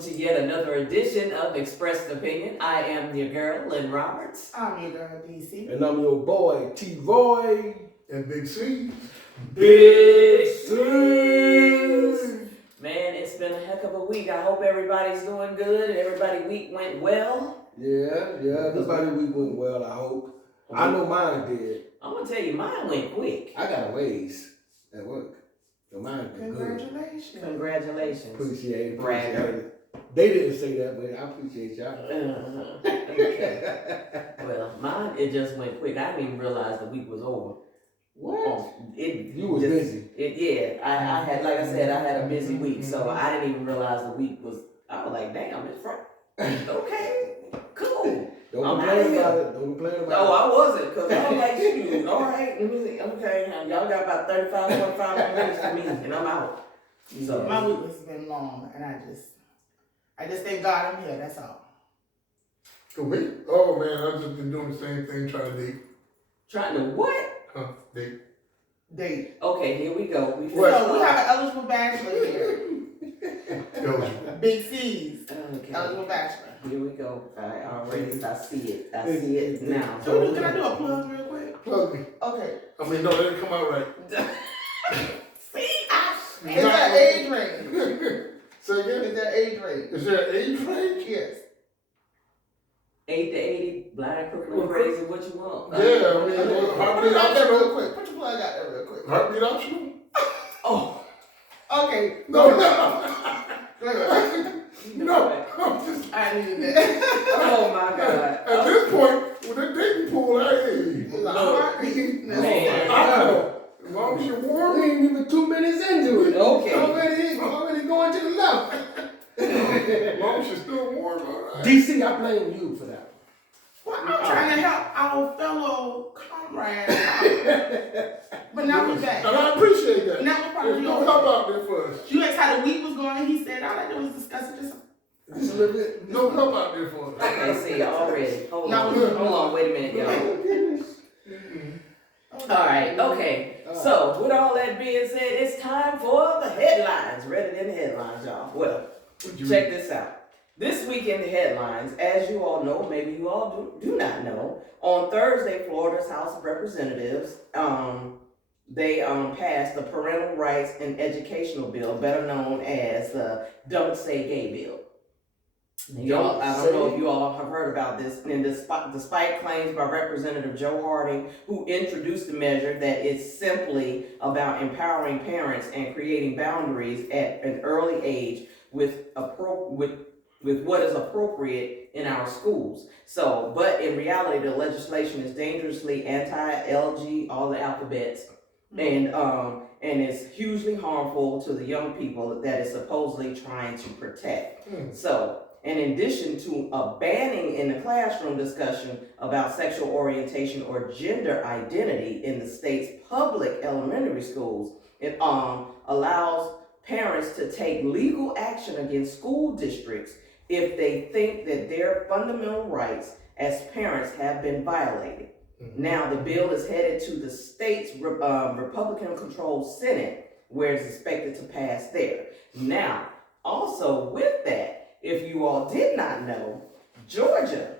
To yet another edition of Expressed Opinion. I am your girl, Lynn Roberts. I'm your girl, DC. And I'm your boy, T-Roy. And Big C. Big C. Man, it's been a heck of a week. I hope everybody's doing good and everybody's week went well. Yeah, everybody week went well, I hope. I know mine did. I'm going to tell you, mine went quick. I got a ways at work. So mine went good. Congratulations. Appreciate it. They didn't say that, but I appreciate y'all. Okay. Well, mine, it just went quick. I didn't even realize the week was over. What? You was busy. I had, like I said, I had a busy week, so I didn't even realize the week was, I was like, damn, it's Friday. Okay, cool. Don't complain about it. Don't complain about it. No, I wasn't, because I was like, shoot, all right, let me see. Okay, y'all got about 35, 45 more minutes for me, and I'm out. So my week has been long, and I just thank God I'm here, that's all. For me? Oh man, I've just been doing the same thing, trying to date. Trying to what? Date. Okay, here we go. We have an eligible bachelor here. Eligible. Big C's. Okay. Eligible bachelor. Here we go. I see it. I see it now. So can I do a plug real quick? Plug me. Okay. I mean, no, that didn't come out right. See, is there age range? Say again? Is there age range? Is there an age range? Yes. 8 to 80, blind, crooked, crazy, what you want? Yeah, I mean, heartbeat Real optional. quick. Put your plug out there real quick. Heartbeat optional? Oh. Okay. No. No. I'm just, I needed that. Oh my God. at this point, with that dating pool, hey. Man. As long as you're warm. We ain't even 2 minutes into it. Okay. Already going to the left. As long as you're still warm, all right. DC, I blame you for that. Well, I'm trying to help our fellow comrades out. But now we're back. And I appreciate that. Now we're probably There's no help out there for us. You asked how the week was going. He said all I did was discuss it. Just a little bit. No help out there for us. Okay, see, already. Hold on, wait a minute, y'all. Oh, goodness. Alright, okay. So, with all that being said, it's time for the headlines. Ready in the headlines, y'all. Well, check this out. This week in the headlines, as you all know, maybe you all do not know, on Thursday, Florida's House of Representatives, they passed the Parental Rights and Educational Bill, better known as the Don't Say Gay Bill. Y'all, I don't know if you all have heard about this, and despite claims by Representative Joe Harding, who introduced the measure that it's simply about empowering parents and creating boundaries at an early age with what is appropriate in our schools. So, but in reality, the legislation is dangerously anti-LG, all the alphabets, and it's hugely harmful to the young people that it's supposedly trying to protect. So, and in addition to a banning in the classroom discussion about sexual orientation or gender identity in the state's public elementary schools, it allows parents to take legal action against school districts if they think that their fundamental rights as parents have been violated. Now, the bill is headed to the state's Republican-controlled Senate, where it's expected to pass there. Now, also with that, if you all did not know, Georgia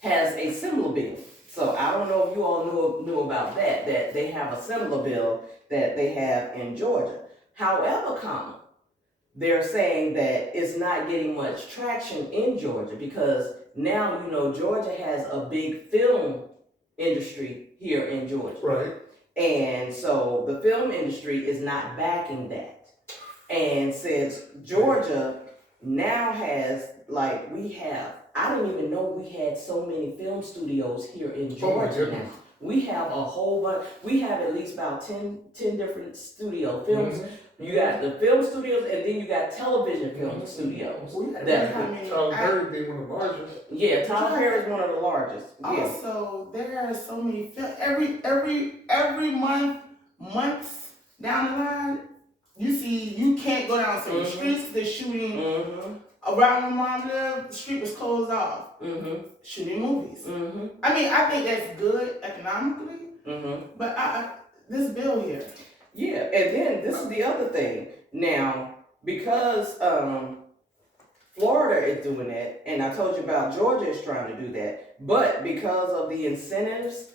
has a similar bill. So I don't know if you all knew about that they have a similar bill that they have in Georgia. However, they're saying that it's not getting much traction in Georgia because now, you know, Georgia has a big film industry here in Georgia. Right. And so the film industry is not backing that. And since Georgia now has, I didn't even know we had so many film studios here in Georgia now. We have a whole bunch, we have at least about 10 different studio films. You got the film studios, and then you got television film studios. Tyler Perry being one of the largest. Yeah, Tyler Perry is one of the largest. Yeah. Also, there are so many films. Every months down the line, you can't go down some streets. They're shooting around where mom lived. The street was closed off. Shooting movies. I mean, I think that's good economically. But this bill here. Yeah, and then this is the other thing. Now, because is doing that, and I told you about Georgia is trying to do that. But because of the incentives,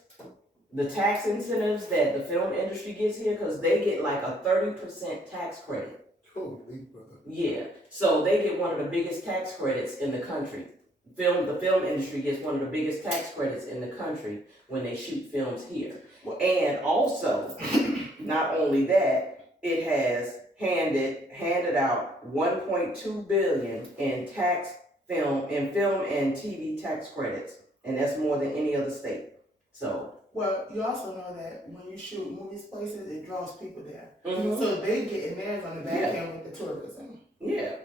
the tax incentives that the film industry gets here, because they get like a 30% tax credit. Holy brother. Yeah, so they get one of the biggest tax credits in the country. The film industry gets one of the biggest tax credits in the country when they shoot films here. And also, not only that, it has handed out 1.2 billion in film and TV tax credits, and that's more than any other state. So. Well, you also know that when you shoot movies places, it draws people there. Mm-hmm. So they getting theirs on the back end with the tourism. Yeah.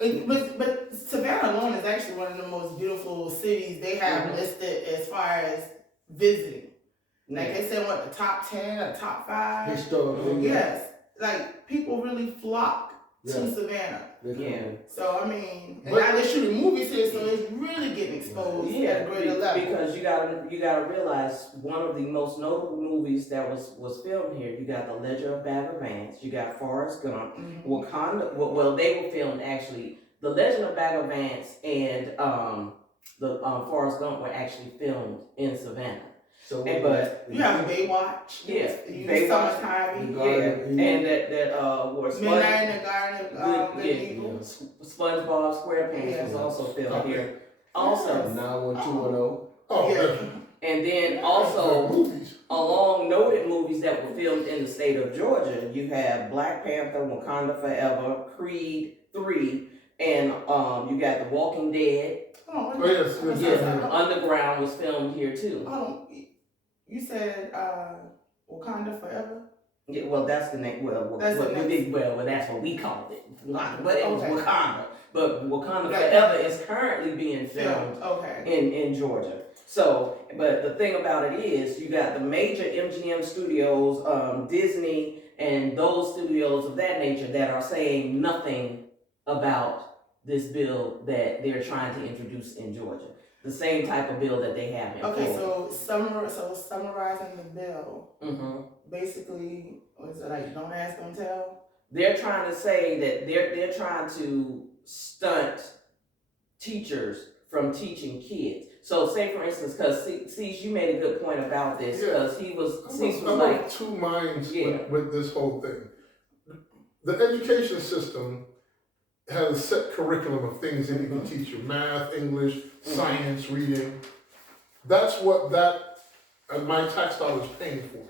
But Savannah alone is actually one of the most beautiful cities they have listed as far as visiting. Like they said, what, the top 10 or top 5? Historically. Yes. Like people really flock to Savannah. Yeah. So I mean, and now they're shooting movies here, so it's really getting exposed at a greater level. Because you gotta realize one of the most notable movies that was filmed here. You got The Legend of Bagger Vance. You got Forrest Gump. Wakanda. Well, they were filmed actually. The Legend of Bagger Vance and the Forrest Gump were actually filmed in Savannah. So, but you have Baywatch. Yeah, Baywatch. Summertime. Yeah, and that was Midnight in the Garden of Eagle. SpongeBob SquarePants was also filmed here. Also, 91210. Oh, yeah. And then also along noted movies that were filmed in the state of Georgia, you have Black Panther, Wakanda Forever, Creed 3, and you got The Walking Dead. Oh yes. Underground was filmed here too. Oh, you said Wakanda Forever? Yeah, well, that's the name. Well, that's what we called it. But it was Wakanda. But Wakanda Forever is currently being filmed in Georgia. So, but the thing about it is, you got the major MGM studios, Disney, and those studios of that nature that are saying nothing about this bill that they're trying to introduce in Georgia. The same type of bill that they have in Florida. So summarizing the bill, basically, what is it like? Don't ask, don't tell. They're trying to say that they're trying to stunt teachers from teaching kids. So, say for instance, because Cease, you made a good point about this, because I'm like two minds with this whole thing. The education system has a set curriculum of things that you can teach you: math, English, science, reading. That's what my tax dollars paying for.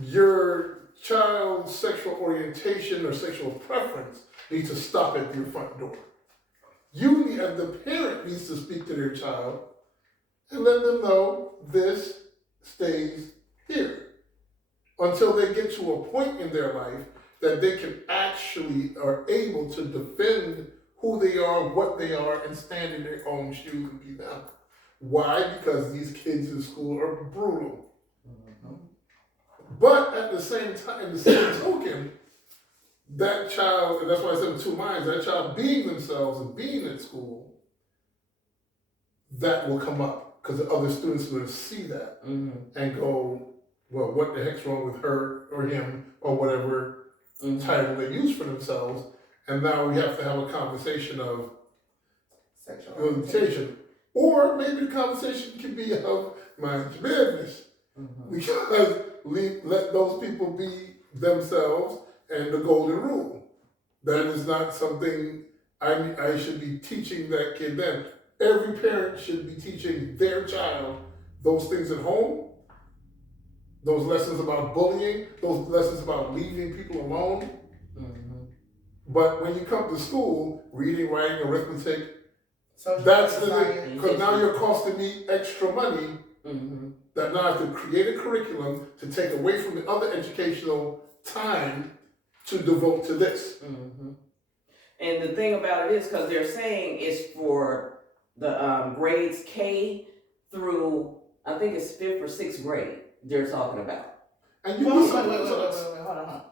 Your child's sexual orientation or sexual preference needs to stop at your front door. The parent needs to speak to their child and let them know this stays here until they get to a point in their life that they can actually are able to defend who they are, what they are, and stand in their own shoes and be them. Why? Because these kids in school are brutal. But at the same time, in the same token, that child, and that's why I said two minds, that child being themselves and being at school, that will come up because the other students will see that and go, well, what the heck's wrong with her or him or whatever title they use for themselves, and now we have to have a conversation of sexual orientation, or maybe the conversation can be of mind your business, because let those people be themselves and the golden rule. That is not something I should be teaching that kid then. Every parent should be teaching their child those things at home, those lessons about bullying, those lessons about leaving people alone. But when you come to school, reading, writing, arithmetic, that's the thing, because now you're costing me extra money that now I have to create a curriculum to take away from the other educational time to devote to this. And the thing about it is, because they're saying it's for the grades K through, I think it's 5th or 6th grade they're talking about. And you wait, hold on.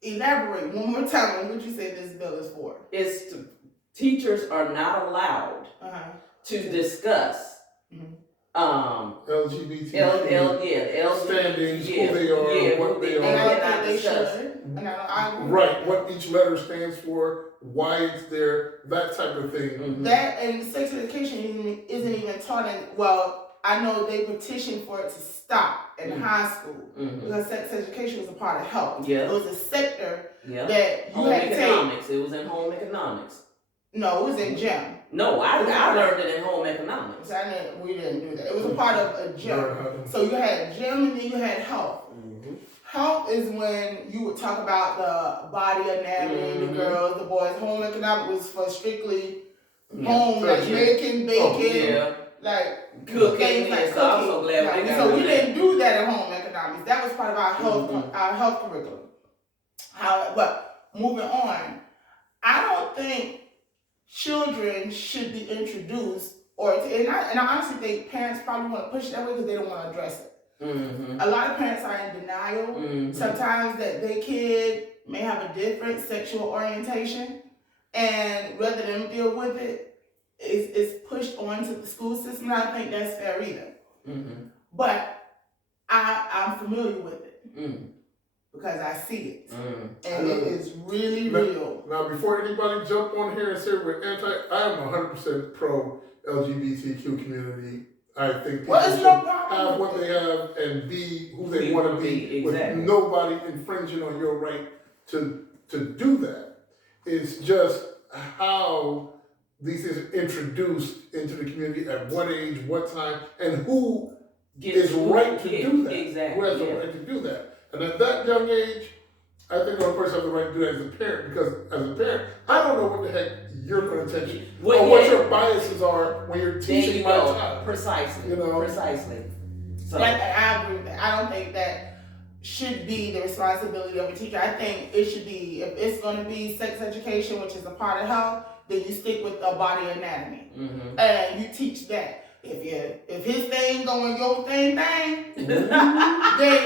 Elaborate one more time on what you say this bill is for. Teachers are not allowed to discuss LGBT standings, who they are, what they And are. I think they should. And I agree. Right, what each letter stands for, why it's there, that type of thing. Mm-hmm. That and sex education isn't even taught in, well, I know they petitioned for it to stop in high school because sex education was a part of health. Yeah. It was a sector Yeah. that you Home had to economics. take. It was in home economics. No, it was in gym. No, I learned it in home economics. We didn't do that. It was a part of a gym. So you had gym and then you had health. Mm-hmm. Health is when you would talk about the body anatomy, the girls, the boys. Home economics was for strictly home, like making, baking, like cooking. Things like So I'm so glad we got so we that. didn't do that at home economics. That was part of our health curriculum. But moving on, I don't think children should be introduced, and I honestly think parents probably want to push it that way because they don't want to address it. A lot of parents are in denial sometimes that their kid may have a different sexual orientation, and rather than deal with it, it's pushed onto the school system. I don't think that's fair either. But I'm familiar with it because I see it, and it is really real. Now, before anybody jump on here and say we're I am 100% pro LGBTQ community. I think people should have what they have and be who they want to be, with nobody infringing on your right to do that. It's just how these things are introduced into the community at what age, what time, and who is right to do that. Exactly. Who has the right to do that? And at that young age, I think the only person has the right to do that as a parent, because as a parent, I don't know what the heck you're going to teach or what your biases are when you're teaching my child. Precisely. Precisely. So I agree with that. I don't think that should be the responsibility of a teacher. I think it should be, if it's going to be sex education, which is a part of health, then you stick with the body anatomy. And you teach that. If his thing going your thing, then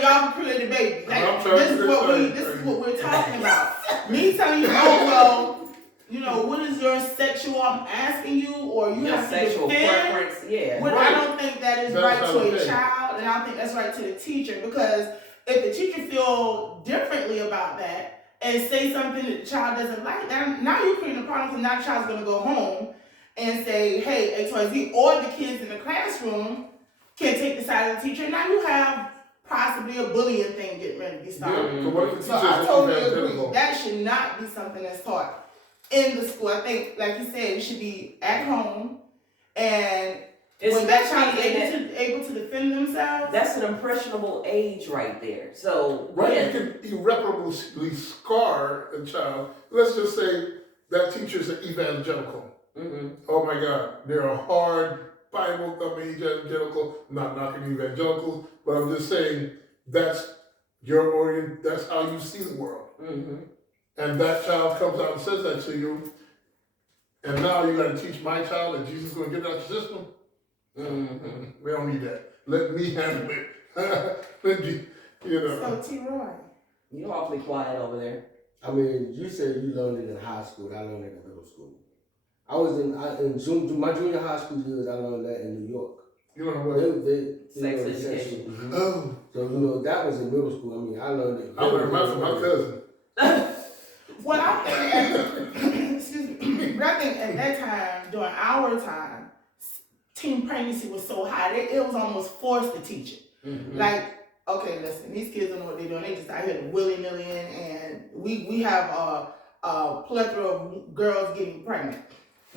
y'all can create a baby. Like, this is what we're talking about. Me telling you, oh well, what is your sexual? I'm asking you, or you your have to sexual defend. preference. Yeah. I don't think that is right to a child, and I don't think that's right to the teacher, because if the teacher feel differently about that and say something that the child doesn't like, now you're creating a problem, because now the child's gonna go home and say, hey, XYZ, or the kids in the classroom can take the side of the teacher. Now you have possibly a bullying thing getting ready to be started. So I totally agree. That should not be something that's taught in the school. I think, like you said, it should be at home, and when that child is able to defend themselves. That's an impressionable age right there. So you can irreparably scar a child. Let's just say that teacher's an evangelical. Oh my God, they're a hard Bible thumping evangelical. I'm not knocking evangelicals, but I'm just saying that's that's how you see the world. And that child comes out and says that to you, and now you got to teach my child that Jesus is going to get out your system. We don't need that. Let me handle it. So T. Roy, you're awfully quiet over there. I mean, you said you learned it in high school. I learned it in middle school. I was in my junior high school years. I learned that in New York. You learned what? Sex education. Oh. So that was in middle school. I mean, I learned it. I learned mine from my cousin. Well, I think, excuse me, but I think at that time, during our time, teen pregnancy was so high that it was almost forced to teach it. Like, okay, listen, these kids don't know what they're doing. They just out here willy-nilly, and we have a plethora of girls getting pregnant.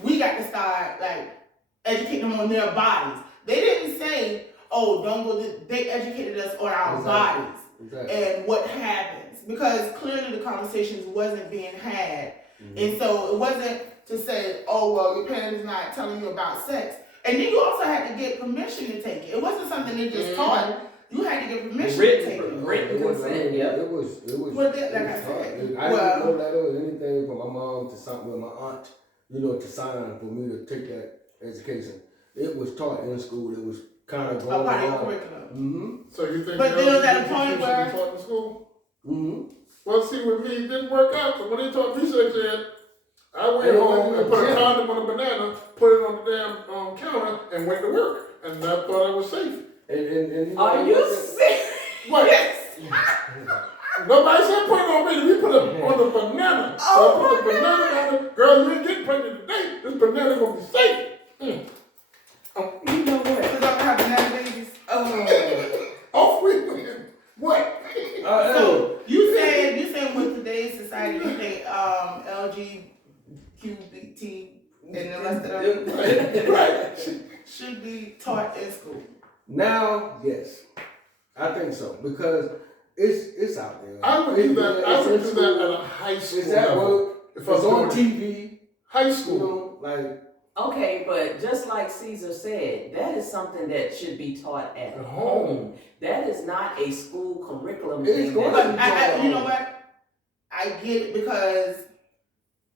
We got to start, like, educating them on their bodies. They didn't say, oh, don't go to, they educated us on our bodies and what happens. Because clearly the conversations wasn't being had. And so it wasn't to say, oh, well, your parent is not telling you about sex. And then you also had to get permission to take it. It wasn't something they just taught. You had to get permission to take it. Written consent, It was. Well, like I said, I didn't know that or anything from my mom to something with my aunt, to sign for me to take that education. It was taught in school. It was kind of going a part of on. your curriculum. So you think but then was at a point where taught in school? Well, see, with me, it didn't work out. So when they taught me sex ed, I went home and put a condom on a banana, put it on the damn counter, and went to work. And I thought I was Are you serious? What? Nobody said put it on me. We put it on the banana. So I put the banana down there. Girl, you ain't getting pregnant today. This banana gonna be safe. You know what? Because I'm have banana babies. Off with them. What? So you saying with today's society, you think LGBTQ and the rest of them Right. should be taught in school? Now, yes, I think so because it's out there. I would do that. I would do that at a high school It's at level. work. If It's I'm on doing TV. high You school. know, like Okay, but just like Caesar said, that is something that should be taught at At home. That is not a school curriculum It's thing. going that to But be you know what? I get it because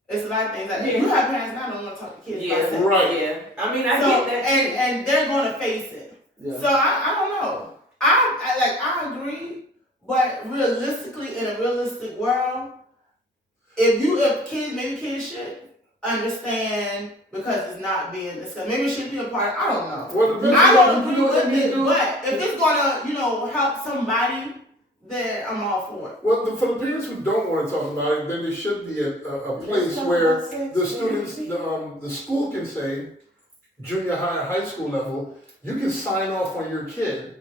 it's a lot of things like Yeah. you have parents now don't want to talk to kids about Yeah, sex. Right. yeah. I mean, I So, get that. and they're going to face it. yeah. So I don't know. I agree, but realistically, in a realistic world, if kids should understand because it's not being discussed. Maybe it should be a part. I don't know. Well, I don't agree what with they it, do. but if it's gonna, help somebody, then I'm all for it. Well, for the parents who don't want to talk about it, then there should be a place talk where about sex, the students, baby. the school can say, junior high or high school level, you can sign off on your kid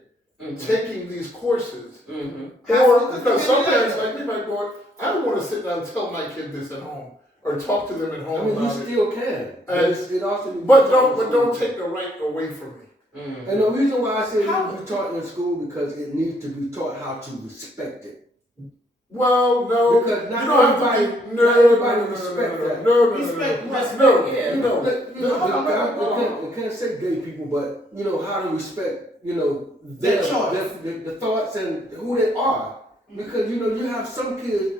taking these courses. Mm-hmm. Or because some parents like me might go, I don't want to sit down and tell my kid this at home or talk to them at I home mean, you about it. still can. It also But don't take the right away from me. Mm-hmm. And the reason why I say it How- needs to be taught in school because it needs to be taught how to respect it. Well, no, Because not you don't have to everybody- be, not everybody respect that. No, Respect what? no, Yeah. you know, I can't say gay people, but you know how to respect, Their choice. the thoughts and who they are. Because you have some kids.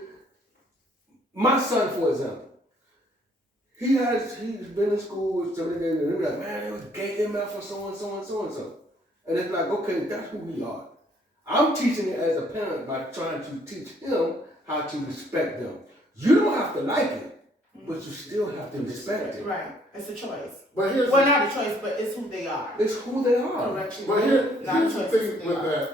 My son, for example, he's been in school with somebody and they're like, man, it was gay MF for so and so and so and so, and it's like, okay, that's who we are. I'm teaching it as a parent by trying to teach him how to respect them. You don't have to like it, but you still have to respect it. Right. It's a choice. but here's Well, not a choice, but it's who they are. It's who they are. Correction. But here's the thing with that.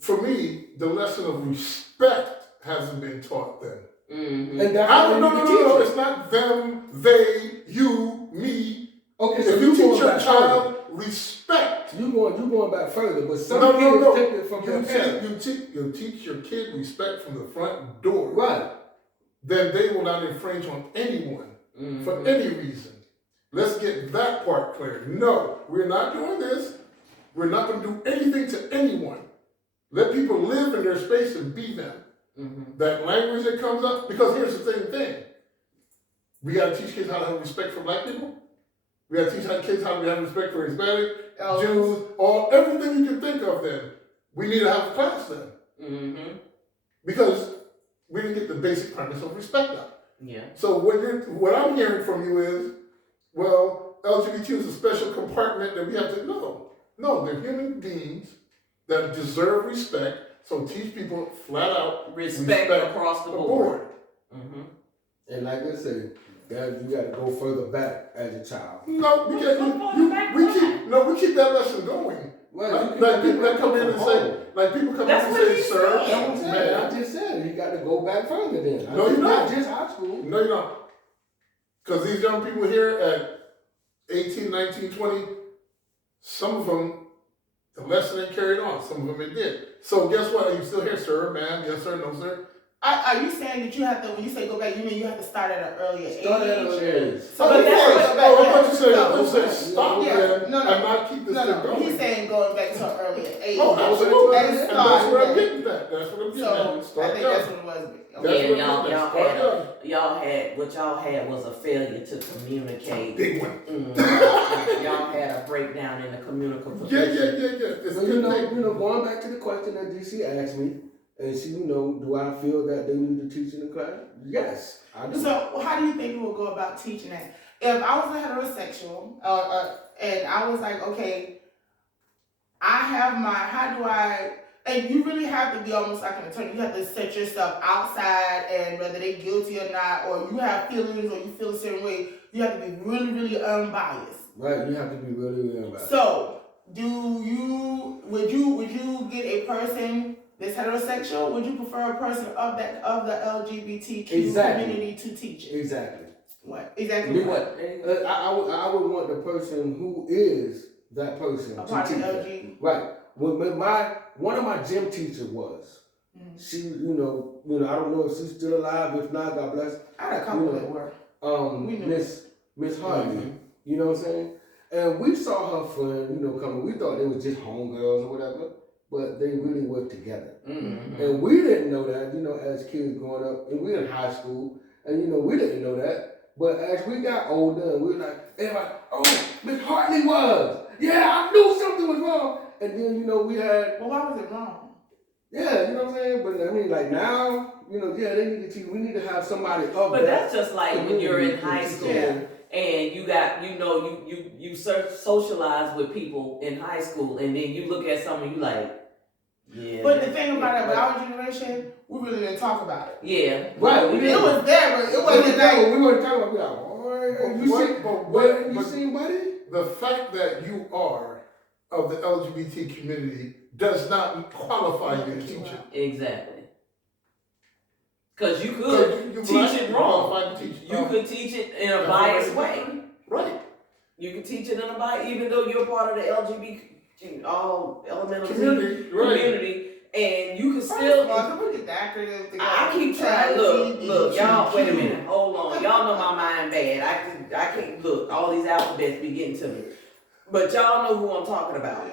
For me, the lesson of respect hasn't been taught then. Mm-hmm. And that's I how don't, you no, teach it. it's not them, they, you, me. Okay, so If you going teach your back child respect, further. You going back further, but some no, kids take it from their parents. you teach your kid respect from the front door. Right. Then they will not infringe on anyone for any reason. Let's get that part clear. No, we're not doing this. We're not going to do anything to anyone. Let people live in their space and be them. That language that comes up, because here's the same thing. We got to teach kids how to have respect for black people. We got to teach kids how to have respect for Hispanic, Jews, everything you can think of then. We need to have a class then. Because we didn't get the basic premise of respect up. Yeah. So what I'm hearing from you is, well, LGBT is a special compartment that we have to know. No, they're human beings that deserve respect. So teach people flat out Respect across the board. And like I said, you got to go further back as a child. No, we keep that lesson going. Right. Like people that come in and say, That's what he sir, said. I just said you got to go back further then. No, you're not not. just high school. No, you don't. Because these young people here at 18, 19, 20, some of them, the lesson ain't carried on. Some of them it did. So guess what? Are you still here, sir, ma'am? Yes, sir, no, sir? Are you saying that you have to, when you say go back, you mean you have to start at an earlier age? Start at an earlier age. So But he's that's saying what- go back- I thought you said, no, stop yeah, there no, and not keep this thing no, going. he's saying going back to an earlier age. Oh, absolutely. And And that's start where I'm there. getting at. That's what I'm getting So at. I Start think young. that's what it was. That's Okay. what Yeah, I'm getting at. what y'all had was a failure to communicate. Big one. Y'all had a breakdown in the communication. Yeah. It's So a good thing. going back to the question that DC asked me, and she, do I feel that they need to teach in the class? Yes, I do. So how do you think you would go about teaching that? If I was a heterosexual, and I was like, okay, and you really have to be almost like an attorney. You have to set yourself outside, and whether they're guilty or not, or you have feelings or you feel a certain way, you have to be really, really unbiased. Right, you have to be really unbiased. So would you get a person that's heterosexual? Would you prefer a person of the LGBTQ community to teach it? Exactly. What? Exactly what? I would want the person who is that person A to part of teach the that. LG. Right. When one of my gym teachers was, she, you know, I don't know if she's still alive. If not, God bless. I had a couple that were. Miss Hardy. You know what I'm saying? And we saw her friend, you know, coming. We thought they was just homegirls or whatever, but they really were together. And we didn't know that, you know, as kids growing up, and we were in high school, and you know, we didn't know that. But as we got older, and we were like, everybody, oh, Miss Hartley was. Yeah, I knew something was wrong. And then, you know, we had. Well, why was it wrong? Yeah, you know what I'm saying? But I mean, like now, you know, yeah, they need to teach. We need to have somebody of But that. that's just like when you're in high school and you got, you know, you socialize with people in high school, and then you look at someone, you like, yeah. But the thing about it, with our generation, we really didn't talk about it. Yeah. Right. It was there, but it wasn't like. We weren't talking about you seen buddy? The fact that you are of the LGBT community does not qualify you to teach it. Exactly. Because you could teach it wrong. You could teach it in a biased way. Right. You can teach it in a bias, even though you're part of the LGBT, all elemental Community, and you can still. I keep trying. Look, y'all. Wait a minute. Hold on. Y'all know my mind bad. I can't look. All these alphabets be getting to me. But y'all know who I'm talking about.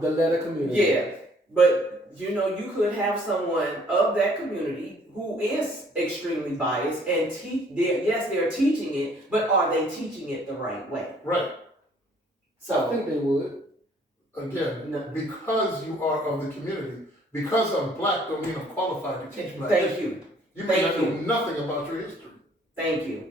The letter community. Yeah, but you know, you could have someone of that community who is extremely biased and they're teaching it, but are they teaching it the right way? Right. So I think they would. Again, because you are of the community, because I'm black don't mean I'm qualified to teach black. Thank you. You may not know nothing about your history. Thank you.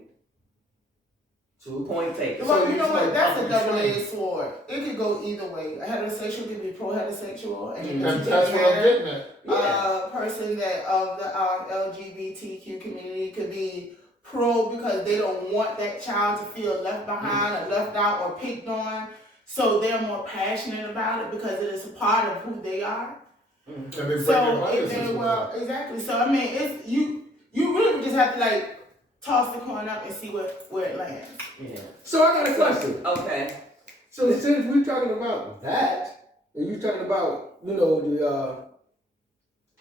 2 point taken. Well, you know what? That's a double-edged sword. It could go either way. A heterosexual could be pro-heterosexual, and that's what I'm getting at. A person that of the LGBTQ community could be pro because they don't want that child to feel left behind or left out or picked on, so they're more passionate about it because it is a part of who they are. And they bring exactly. So I mean, it's you really would just have to like toss the coin up and see where it lands. Yeah. So I got a question. Okay. So since we're talking about that, and you're talking about, you know,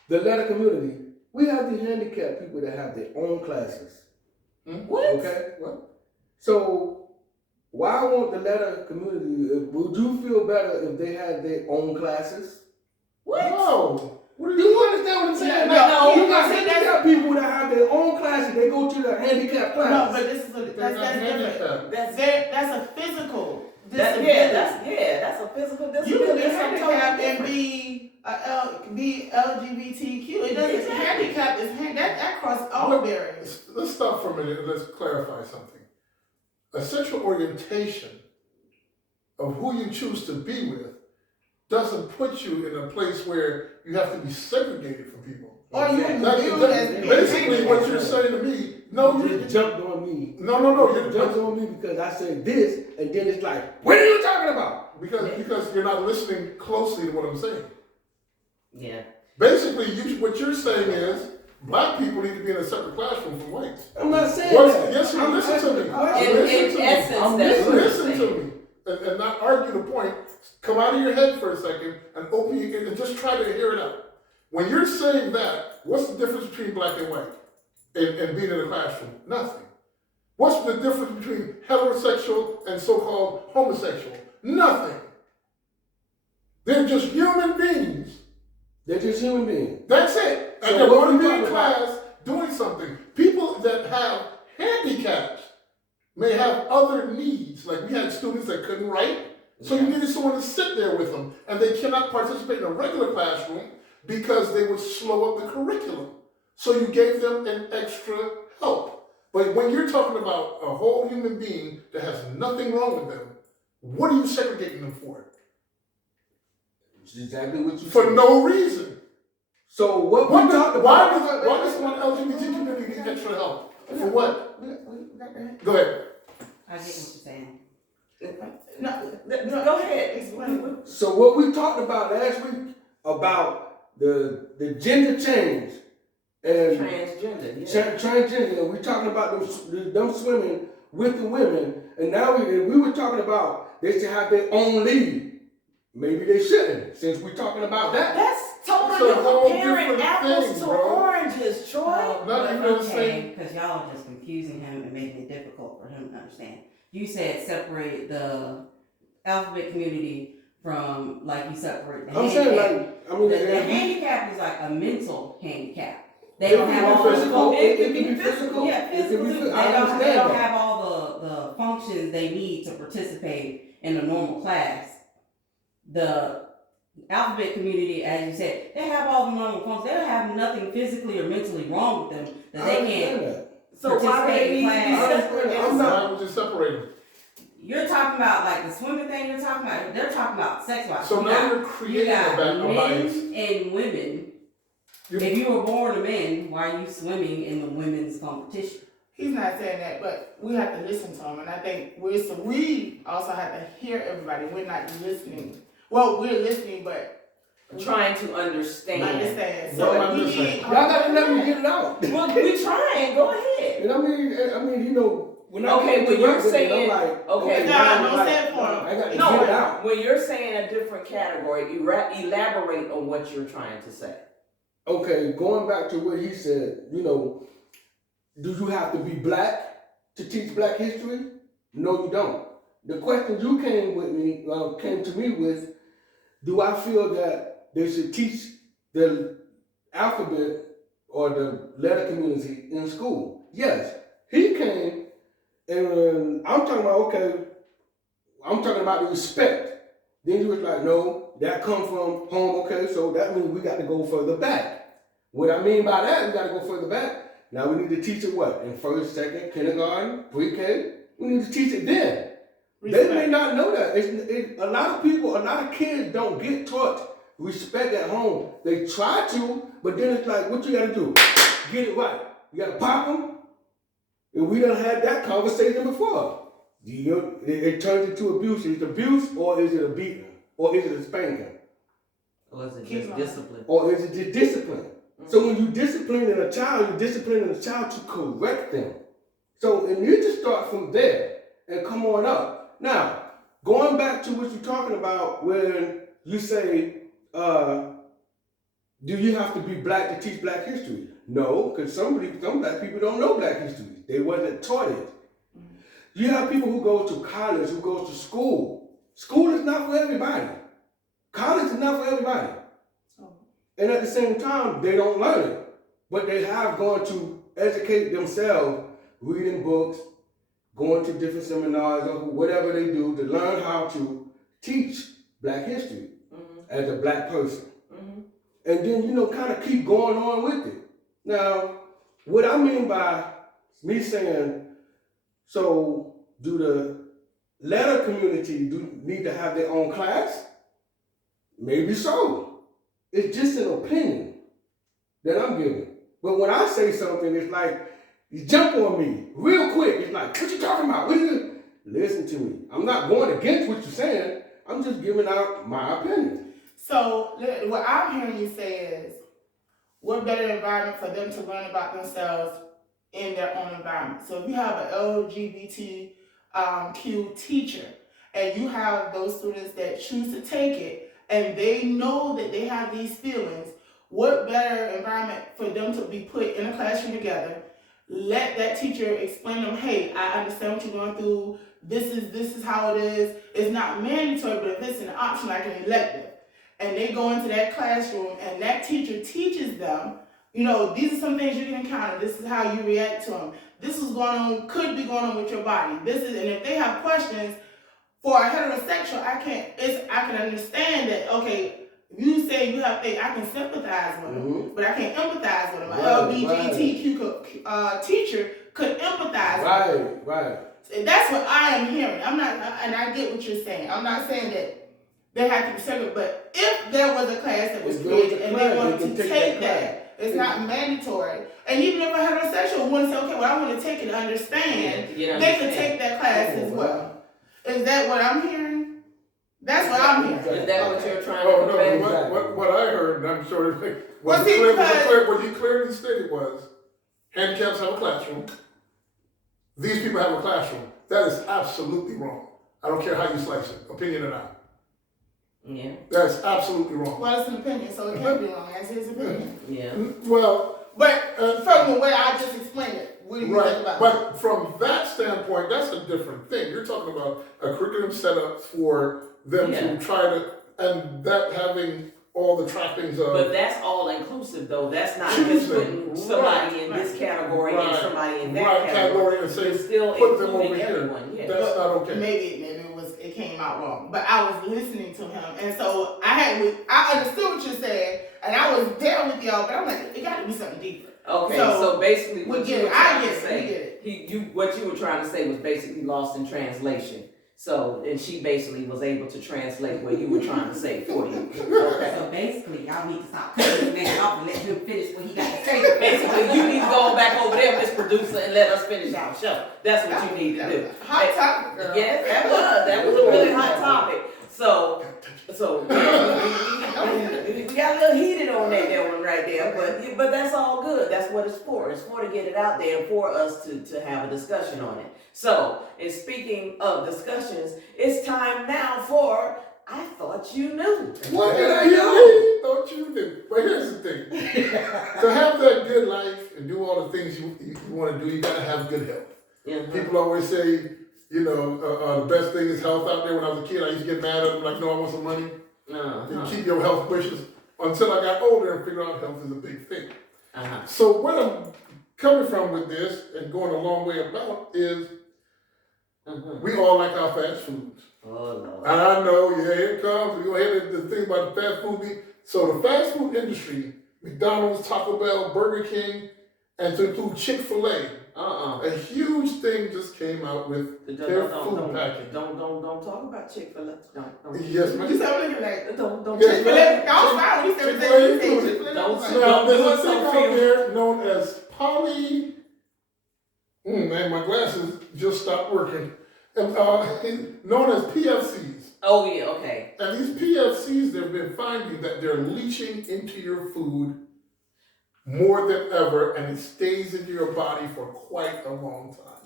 the letter community, we have the handicapped people that have their own classes. What? Okay? What? So why won't the letter community, would you feel better if they had their own classes? What? No. Do you understand what I'm saying? No. You got handicapped people that have their own classes. They go to the handicapped class. No, but this is that's different. That's a physical disability. That's a physical disability. You can be handicapped and be LGBTQ. It doesn't handicap is that cross all barriers. Let's stop for a minute and let's clarify something. A sexual orientation of who you choose to be with doesn't put you in a place where you have to be segregated from people. Or you basically what you're saying to me. No, you just jumped on me. No. You jumped on me because I said this, and then it's like, what are you talking about? Because you're not listening closely to what I'm saying. Yeah. Basically, what you're saying is black people need to be in a separate classroom from whites. I'm not saying that. Yes, you listen to me. In essence, that's what you're saying. Listen to me. And not argue the point. Come out of your head for a second and open your ears and just try to hear it out. When you're saying that, what's the difference between black and white and being in a classroom? Nothing. What's the difference between heterosexual and so-called homosexual? Nothing. They're just human beings. They're just human beings. That's it. And they're going to be in class doing something. People that have handicaps may have other needs. Like we had students that couldn't write, so you needed someone to sit there with them, and they cannot participate in a regular classroom because they would slow up the curriculum. So you gave them an extra help. But when you're talking about a whole human being that has nothing wrong with them, what are you segregating them for? It's exactly what you For said. no reason. So why does one LGBT community need extra help? For what? Go ahead. I get what you're saying. No, Go ahead. explain. So what we talked about last week about the gender change and Transgender, yeah. transgender, and we talking about them swimming with the women, and now we were talking about they should have their own league. Maybe they shouldn't, since we're talking about that. That's It's totally a whole comparing different apples thing, to bro. oranges, Troy. Not even the same. Because y'all are just confusing him and making it difficult for him to understand. You said separate the alphabet community from, like, you separate the I'm handicap. saying, like, I mean, The handicap is like a mental handicap. They it don't can have be all physical. the It can be physical. yeah, It can physical. be They physical. I don't understand that. have all the functions they need to participate in a normal class. The alphabet community, as you said, they have all the normal functions. They don't have nothing physically or mentally wrong with them that I they understand can't. that. So why do they need to be Class. separate? I'm not- Why would you separate them? You're talking about like the swimming thing. You're talking about. They're talking about sex wise. So now you're you creating got a bias. men and women. You- If you were born a man, why are you swimming in the women's competition? He's not saying that, but we have to listen to him, and I think we also have to hear everybody. We're not listening. Well, we're listening, but Trying to understand. understand. No, So I'm we just need. saying. Y'all gotta let me get it out. Well, we trying. Go ahead. And I mean, you know, when I Okay, get when you're interrupted, saying- I'm like, okay, Nah, now I'm don't like, say it for him. I got to No, get it out. when you're saying a different category, you elaborate on what you're trying to say. Okay, going back to what he said, you know, do you have to be black to teach black history? No, you don't. The question you came to me with, do I feel that they should teach the alphabet or the letter community in school? Yes. He came, and I'm talking about, I'm talking about the respect. Then he was like, no, that come from home, okay, so that means we got to go further back. What I mean by that, we got to go further back. Now we need to teach it what? In first, second, kindergarten, pre-K? We need to teach it then. They may not know that. A lot of people, a lot of kids don't get taught respect at home. They try to, but then it's like, what you got to do? Get it right. You got to pop them. And we done had that conversation before. It turns into abuse. Is it abuse or is it a beating? Or is it a spanking? Or is it Keep just on. discipline? Or is it just discipline? So when you disciplining a child, you're disciplining a child to correct them. So and you just start from there and come on up. Now, going back to what you're talking about when you say, do you have to be black to teach black history? No, because some black people don't know black history. They wasn't taught it. You have people who go to college, who go to school. School is not for everybody. College is not for everybody. And at the same time, they don't learn it. But they have gone to educate themselves, reading books, going to different seminars, or whatever they do to learn how to teach black history as a black person. And then, kind of keep going on with it. Now, what I mean by me saying, so do the letter community need to have their own class? Maybe so. It's just an opinion that I'm giving. But when I say something, it's like, you jump on me real quick. It's like, what you talking about? Listen to me. I'm not going against what you're saying. I'm just giving out my opinion. So what I'm hearing you say is, what better environment for them to learn about themselves in their own environment? So if you have an LGBTQ teacher and you have those students that choose to take it and they know that they have these feelings, what better environment for them to be put in a classroom together, let that teacher explain to them, hey, I understand what you're going through, this is how it is. It's not mandatory, but if it's an option like an elective, and they go into that classroom and that teacher teaches them, these are some things you can encounter. This is how you react to them. This is could be going on with your body. And if they have questions, for a heterosexual, I can understand that, okay, you say you have faith, I can sympathize with them, but I can't empathize with them. An LGBTQ teacher could empathize with them. Right. And that's what I am hearing. And I get what you're saying. I'm not saying that they have to be separate, but if there was a class that was created and they wanted to take that, it's not mandatory. And even if a heterosexual wanted to say, okay, well, I want to take it to understand, they could take that class as well. Is that what I'm hearing? That's what I'm hearing. Is that what you're trying to Oh, no, convey? what I heard, and I'm sure Well, see, what you clearly stated was, handicaps have a classroom. These people have a classroom. That is absolutely wrong. I don't care how you slice it, opinion or not. Yeah. That's absolutely wrong. Well, it's an opinion, so it can't be wrong. That's his opinion. Yeah. Well, But from the way I just explained it, what do you think about it? but from that standpoint, that's a different thing. You're talking about a curriculum set up for them Yeah. to try to, and that having all the trappings of. But that's all inclusive though. That's not just Choosing. putting somebody in this category and somebody in that category. and say, It's still put them over including here. everyone. Yeah. That's not okay. Maybe it came out wrong. But I was listening to him, and so I understood what you're saying, and I was down with y'all. But I'm like, it got to be something deeper. Okay, So, so basically what you were trying to we say, get it. what you were trying to say was basically lost in translation. So, and she basically was able to translate what you were trying to say for you. Okay. So basically, y'all need to stop cutting this man off and let him finish what he got to say. Basically, you need to go back over there, Miss Producer, and let us finish our show. That's what you need to do. Hot topic, girl. Yes, that was a really hot topic. So we got a little heated on that one right there, but that's all good. That's what it's for. It's for to get it out there and for us to have a discussion on it. So, and speaking of discussions, it's time now for I Thought You Knew. What did I hear? Don't you do? But here's the thing. To have that good life and do all the things you want to do, you got to have good health. Mm-hmm. People always say, the best thing is health out there. When I was a kid, I used to get mad at them, like, no, I want some money. You keep your health wishes. Until I got older and figured out health is a big thing. So what I'm coming from with this and going a long way about is we all like our fast foods. Oh, Lord. And I know, here it comes. We go ahead and the thing about the fast food. So the fast food industry, McDonald's, Taco Bell, Burger King, and to include Chick-fil-A, a huge thing just came out with their food package. Don't talk about Chick-fil-A. Don't. Yes, ma'am. You said looking like Don't. Yes, Chick-fil-A. I was fine when you said Chick-fil-A. Now, there's a thing out there known as man, my glasses just stopped working. Known as PFCs. Oh, yeah, okay. And these PFCs, they've been finding that they're leaching into your food more than ever, and it stays in your body for quite a long time.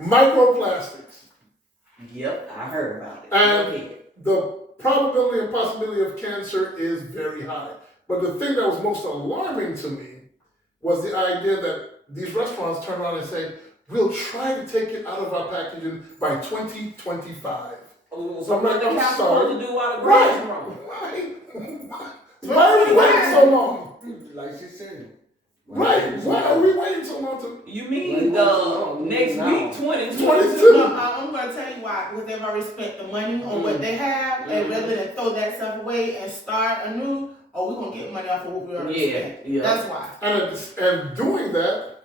Microplastics. Yep, I heard about it. And the probability and possibility of cancer is very high. But the thing that was most alarming to me was the idea that these restaurants turn around and say, we'll try to take it out of our packaging by 2025. Oh, so what the I'm council sorry. supposed to do while the grass is wrong? Why are we waiting so long? Like she said. Right. Why are we waiting so long to? You mean the next week, 2022? No, I'm going to tell you why. Because they've already spent the money on what they have, and rather than throw that stuff away and start anew, we're going to get money off of what we already spent. Yeah. That's why. And doing that,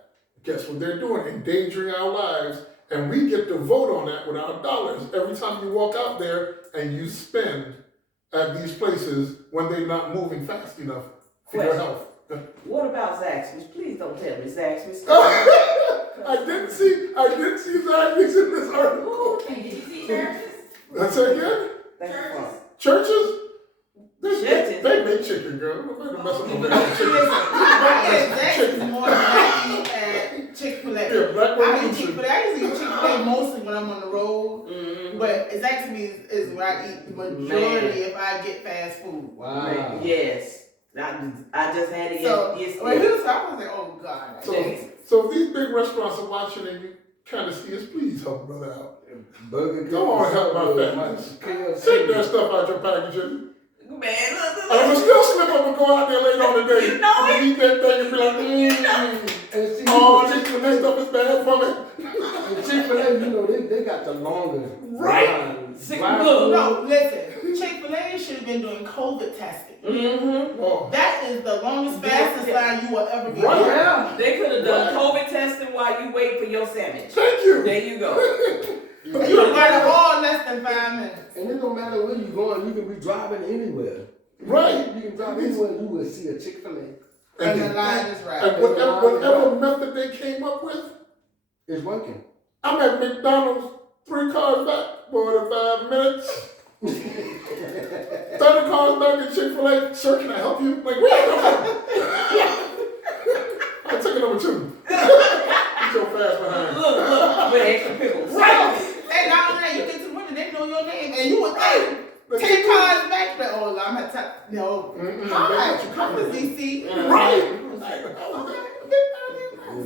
guess what they're doing? Endangering our lives. And we get to vote on that with our dollars. Every time you walk out there and you spend at these places when they're not moving fast enough for your health. What about Zaxby's? Please don't tell me Zaxby's. I didn't see Zaxby's in this article. Did you see churches? Let's say again? Churches? They make chicken, girl. I'm not mess up with that chicken. Zaxby's more than I eat at Chick-fil-A. Yeah, black I women eat Chick-fil-A. I used to eat Chick-fil-A mostly when I'm on the road. But Zaxby's is where I eat the majority if I get fast food. Wow. Yes. I just had it yesterday. Well, here's I was like, oh God. So if these big restaurants are watching and you kind of see us, please help a brother out. Burger King. Come on, help my family. Take that stuff out your packaging. Man, I'm gonna still slip up and go out there later on the day. You know I'm gonna eat that thing and be like, And see, this stuff is bad for me. and Chick-fil-A, they got the longer lines. No, listen. Chick-fil-A should have been doing COVID testing. Oh. That is the longest, fastest line you will ever be Right. on. Yeah. they could have done COVID testing while you wait for your sandwich. Thank you. There you go. You got it all less than 5 minutes. And it don't matter where you're going, you can be driving anywhere. Right. You can drive anywhere, you will see a Chick-fil-A. And the line is right. And whatever method they came up with, It's working. I'm at McDonald's 3 cars back. 45 minutes. 30 cars back at Chick-fil-A. Sir, can I help you? Like, where you come from? I'm taking number 2. He's so fast behind. Look, with extra pickles. Right. And not only that, you get to the window, they know your name, and you would think 10 cars back there. Oh, I'm at top. No. Hi, I'm with DC. Right.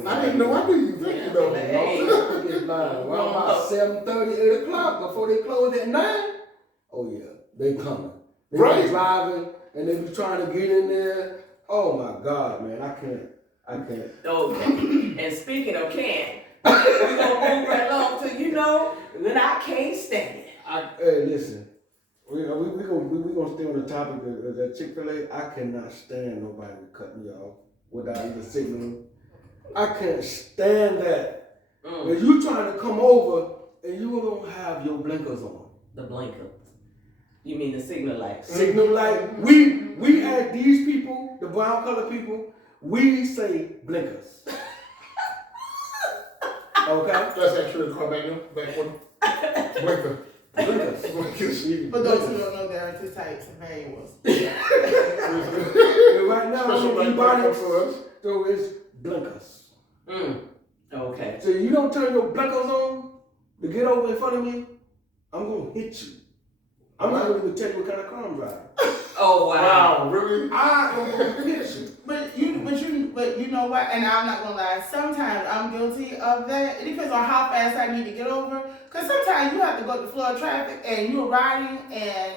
I didn't know I knew you. Thank you, though. It's around about 7:30, 8 o'clock before they close at 9. Oh yeah, they coming. They Right. be driving and they be trying to get in there. Oh my God, man, I can't. Okay. And speaking of can't, we're gonna move right along to when I can't stand it. Hey, listen. We gonna stay on the topic of that Chick-fil-A. I cannot stand nobody to cut me off without even signaling. I can't stand that. When you trying to come over and you don't have your blinkers on. The blinker. You mean the signal light? Signal light. We ask these people, the brown color people, we say blinkers. Okay? That's actually the car back one. Blinker. Blinkers. For those who don't know, there are 2 types of manuals. Right now, Special I'm blinker for us. so it's blinkers. Okay. So you don't turn your blinkers on to get over in front of me, I'm gonna hit you. I'm not gonna even tell you what kind of car I'm driving. Oh wow. Wow, really? I'm gonna hit you. But you know what? And I'm not gonna lie. Sometimes I'm guilty of that. It depends on how fast I need to get over. Cause sometimes you have to go to the floor of traffic and you're riding and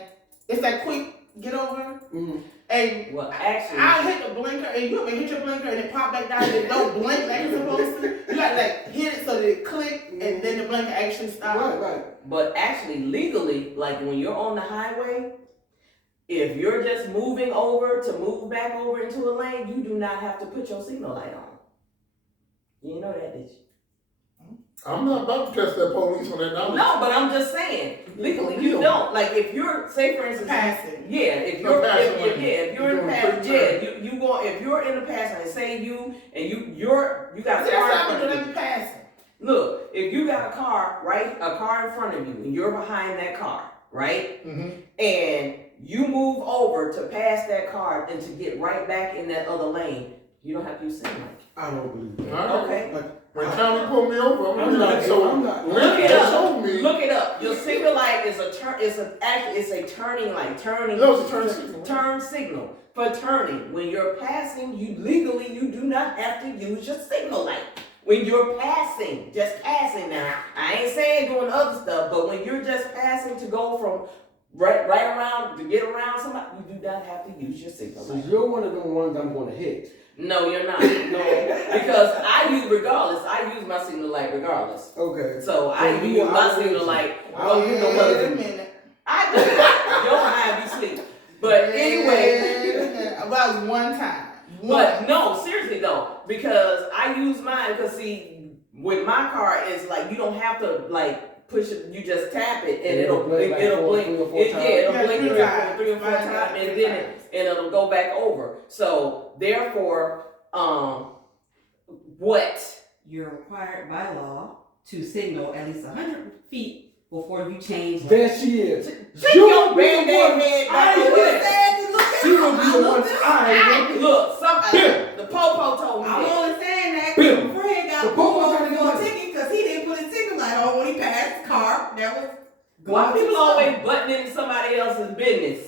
it's that quick get over. Mm-hmm. And Well, actually, I'll hit the blinker and you ever hit your blinker and it pop back down and it don't blink like it's supposed to. You gotta like hit it so that it click and then the blinker actually stops. Right. but actually legally, like when you're on the highway, if you're just moving over to move back over into a lane, you do not have to put your signal light on. You didn't know that, did you? I'm not about to test that police on that now. No, but I'm just saying, legally, you don't. Like if you're, say for instance, Passing. yeah, if you're, passing lane. if you're in the You're pass, doing if you're in the pass lane, say you got a See, that's car in how front I'm of gonna you. be passing. Look, if you got a car in front of you, and you're behind that car, right? Mm-hmm. And you move over to pass that car and to get right back in that other lane, you don't have to use signal light. I don't believe that. All right. Okay. Like, When Tommy pulled me over, I'm not. Look it up. Told me. Look it up. Your signal light is a turning light. Turning. No, it's a turn signal. Turn signal for turning. When you're passing, you do not have to use your signal light. When you're passing, just passing now. I ain't saying doing other stuff, but when you're just passing to go from right around to get around somebody, you do not have to use your signal So light. you're one of the ones I'm gonna hit. No, you're not. No, because I use my signal light regardless. Okay. So I you use will my always- signal light. I don't get no Wait money. a minute. I do. Your mind be sleep. But anyway, about one time. but no, seriously though, because I use mine. Because see, with my car, it's like you don't have to like push it. You just tap it and it'll blink. It'll blink. Three or four Yeah, times. it'll Yeah, blink three three or four times. times, and Three then times. it'll go back over. So therefore, what? You're required by law to signal at least 100 feet before you change. There she is. Take You your will be the band-aid one head I back over will- there. She will be the one I Look, the popo told me I'm that. only saying that Bill. because Fred The got Pope pulled was over trying to for a get ticket because he didn't put his signal light on when he passed the car. That was Why going people too slow. always butting into somebody else's business?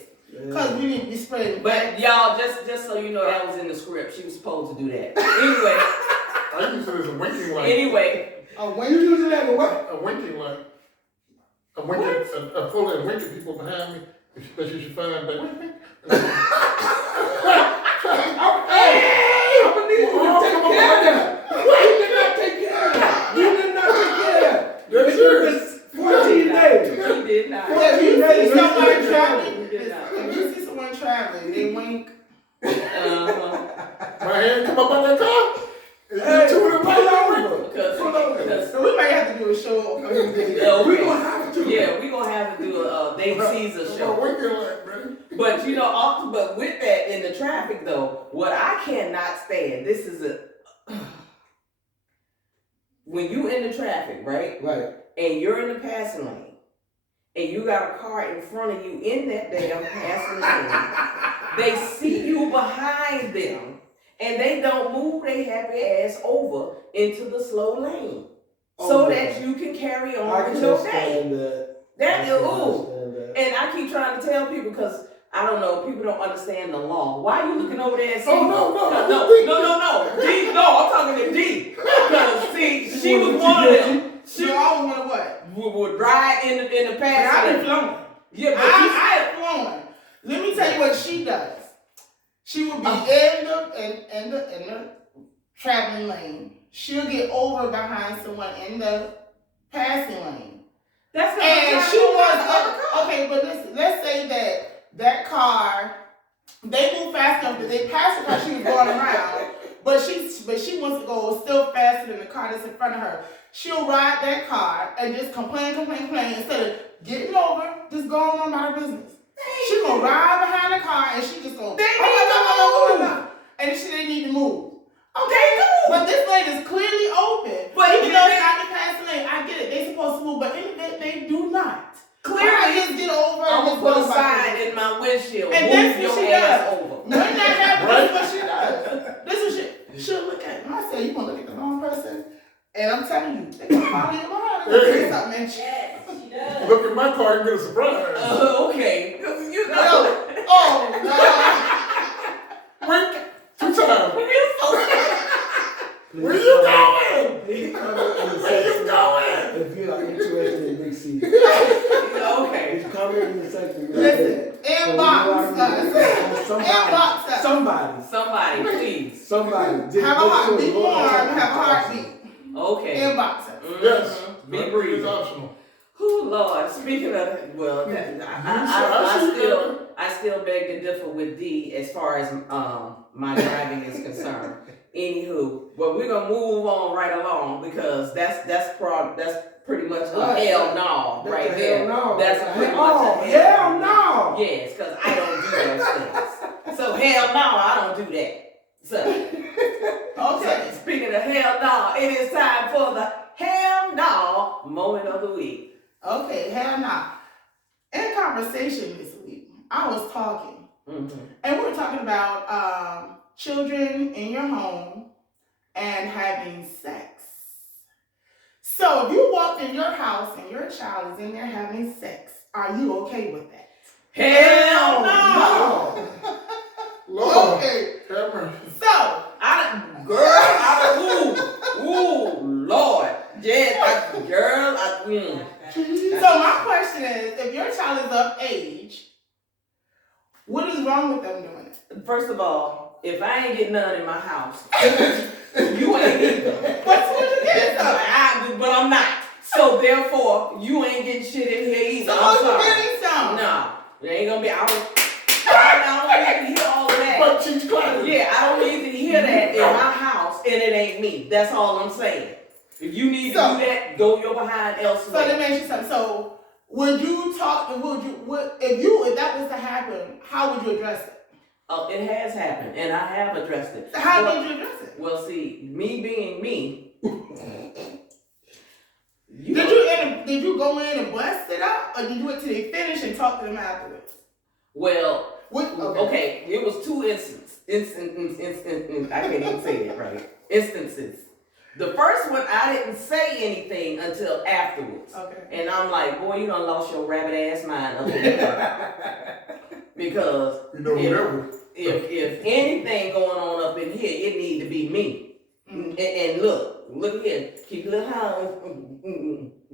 Because we need to be spreading. But y'all, just so you know, that was in the script. She was supposed to do that. Anyway, I used to use a winking light. anyway, When you using that in what? A winking light. A winking, a full of winking people behind me that you should find. Like, wink, wink. Hey, I'm gonna need you to take care of that. You did not take care of that. You did not take care of that. That's serious. 14 days. he did not. Well, if you see somebody He traveling, did not. if you see someone traveling, they wink. Uh-huh. My hand come up on that car. And Hey, you two of them pull right over. Because So we might have to do a show of him. We gonna have to. yeah, we gonna have to do a Dave Caesar A show. winking light, man. But you know, also, but with that in the traffic though, what I cannot stand, this is when you in the traffic, right? Right. And you're in the passing lane, and you got a car in front of you in that damn passing lane, they see you behind them, and they don't move their happy ass over into the slow lane so that you can carry on with your day. That is, ooh. And I keep trying to tell people, because I don't know, people don't understand the law. Why are you looking over there and see? No. D, no, I'm talking to D. Because see, she was one of them. She always want to what? Would ride in the past. I be flowing. Yeah, but I am flowing. Let me tell you what she does. She will be in the traveling lane. She'll get over behind someone in the passing lane. That's and she was okay, but listen, let's say that car, they move fast enough that they pass the car she was going around, but she wants to go still faster than the car that's in front of her. She'll ride that car and just complain instead of getting over, just going on about her business. She gonna ride behind the car and she just gonna and she didn't need to move. Okay, but this lane is clearly open. But even though it's not the passing lane, I get it. They supposed to move, but in the they do not. Clearly, just get over. I'm gonna put a sign in my windshield. And move that's what your she ass does. over. When that happens, that's what she does. This is shit. She'll look at me. I say, you gonna look at the wrong person, and I'm telling you, they gonna follow you behind. Say something, man. Yes, she does. Look at my car and get a surprise. Okay. You know. Wait, 2 times. Where you going? Where you going? If you are interested in big C. Okay. Just comment in the section. Listen, inbox us. Somebody, please. Somebody. Just have a heartbeat. sure Have a heartbeat. Okay. Inbox us. Yes. Be It's breathing. optional. Oh Lord. Speaking of, well, I still beg to differ with D as far as my driving is concerned. Anywho, but we're gonna move on right along, because that's pretty much a hell no right there. That's pretty much a hell no. Yes, because I don't do those things. So hell no, I don't do that. So okay. So, speaking of hell no, it is time for the hell no moment of the week. Okay, hell no. In conversation this week, I was talking, and we were talking about children in your home and having sex. So if you walked in your house and your child is in there having sex, are you okay with that? Hell no! Lord. Okay. Have mercy. So, Lord. Yes, So my question is, if your child is of age, what is wrong with them doing it? First of all, if I ain't getting none in my house, you ain't either. What's what you get But I'm not. So therefore, you ain't getting shit in here either. So I'm sorry. you getting some? No, it ain't gonna be. I don't need to hear all of that. But she's clapping. Yeah, I don't need to hear that in my house, and it ain't me. That's all I'm saying. If you need to do that, go your behind elsewhere. So let me ask you something. So would you talk? If that was to happen, how would you address it? It has happened, and I have addressed it. So how did you address it? Well, see, me being me. Did you go in and bust it up, or did you wait till they finish and talk to them afterwards? Well, okay, it was 2 instances. I can't even say it right. Instances. The first one, I didn't say anything until afterwards. Okay. And I'm like, boy, you done lost your rabbit ass mind up here. Because if anything going on up in here, it need to be me. And look here, keep your little house,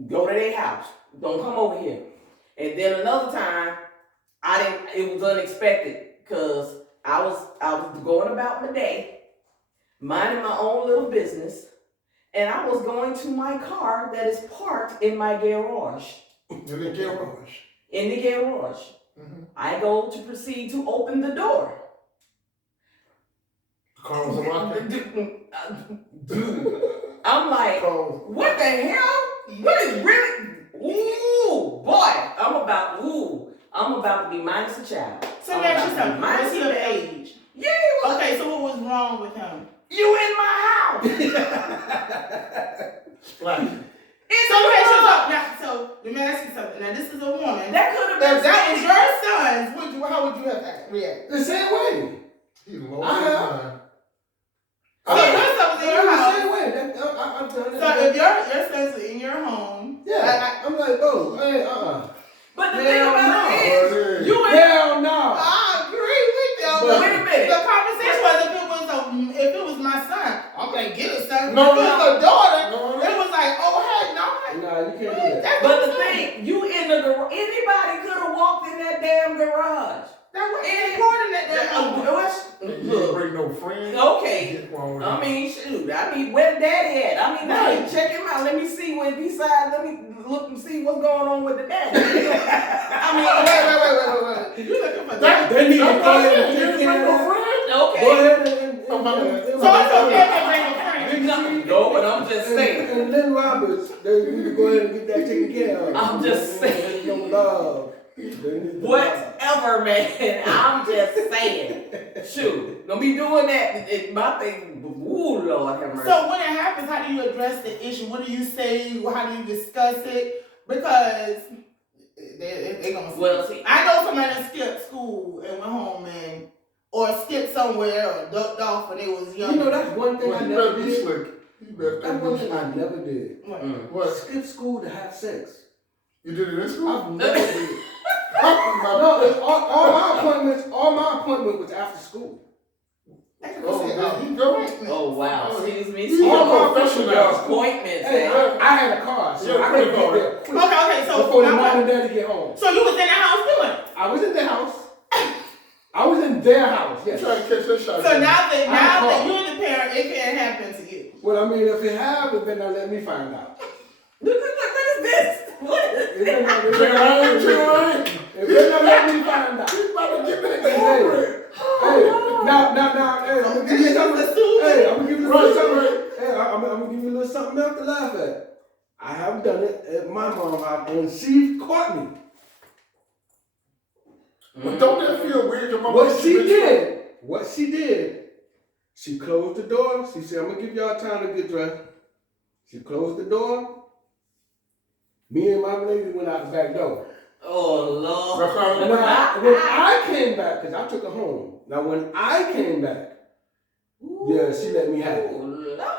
go to their house. Don't come over here. And then another time, it was unexpected, because I was going about my day, minding my own little business, and I was going to my car that is parked in my garage. In the garage. In the garage. Mm-hmm. I go to proceed to open the door. The car was unlocked. I'm like, what the hell? What is really? Ooh, boy, I'm about to be minus a child. So that's just something. Was he of age? Yeah, he was. Okay, so what was wrong with him? You in my house. Splash. So let me ask you something. Now, this is a woman. That could have been. If that was your sons, how would you have reacted? The same way. He lost I his have. mind. So your son was in your The house. same way. I've done it. So if your sons are in your home, yeah, I'm like, bro, hey, But the thing about it is, you ain't. hell no. I agree with you. But wait a minute. The conversation was if it was my son, I'm gonna get it, son. No, if it was no. a daughter, No, no. it was like, oh heck no. Nah, you can't do that. That's But what the I'm saying. thing, you in the garage. Anybody could have walked in that damn garage. That wasn't important that You didn't bring no friends. Okay. Get wrong with I him. mean, shoot. I mean, where daddy at? I mean, Right. check him out. Let me see what besides. Let me look and see what's going on with the daddy. I mean, wait. You looking for that? They need to That's go what I ahead said. and You take didn't bring care no of that. friends. okay. Go ahead and So it's okay if they bring a friend. No, but I'm just saying. And Lynn Roberts, they need to go ahead and get that taken care of. I'm just saying. No love. They need the love. Whatever, man. I'm just saying. Shoot, don't be doing that. My thing. Ooh, Lord have mercy. So when it happens, how do you address the issue? What do you say? How do you discuss it? Because they gonna. Well, see, I know somebody that skipped school and went home and or skipped somewhere or ducked off when they was young. You know, that's one thing Well, I you never better be did. slick. You better That's be one thing I slick. never did. What? Skip school to have sex. You did it in school? I've never did. No, all my appointments was after school. Oh, there you go. oh wow. Excuse me. You All a my professional. Appointments. Hey, man. I had a car, so Yeah, I could credit get card. there quick Okay, so before the now mom what? and daddy get home. So you was in the house doing it. I was in their house. I was in their house, You yes. trying to catch that shot. So now that called. you're the parent, it can't happen to you. Well, I mean, if it have, it better not let me find out. What is this? What is It better not, it Chill better not, out, chill out. it better not let me find out. You about to get me the Hey, corporate. hey, now, hey, I'm gonna give you something. Hey, I'm gonna give you a little something. Hey, I'm gonna give you a little something else to laugh at. I have done it at my mom's house, and she caught me. But don't that feel weird? Your mama What she did, she closed the door. She said, I'm gonna give y'all time to get dressed. She closed the door. Me and my lady went out the back door. Oh Lord. That's how When I came back, because I took her home. Now when I came back, yeah, she let me have it. Oh